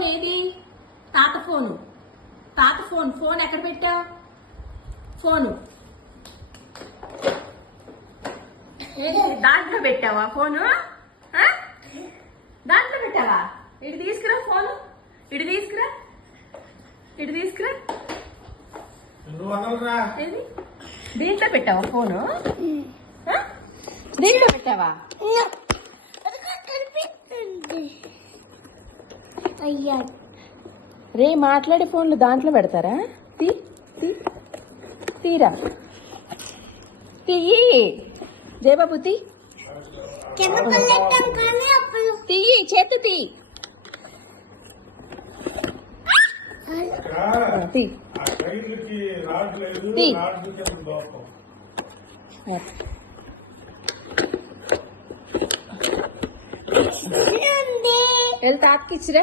Phone ఏది? తాత phone. తాత ఫోన్. ఫోన్ ఎక్కడ పెట్టావు? ఫోను దాంట్లో పెట్టావా? ఫోను దాంట్లో పెట్టావా? ఇటు తీసుకురా ఫోను. ఇటు తీసుకురా. ఇటు తీసుకురా. దీంట్లో పెట్టావా ఫోను? దీంట్లో పెట్టావా? అయ్యా రే మాట్లాడే ఫోన్లు దాంట్లో పెడతారా? తీరా తీయి జయబాబు తీయి చేతు తీ వెళ్తా తాకిచ్చిరే.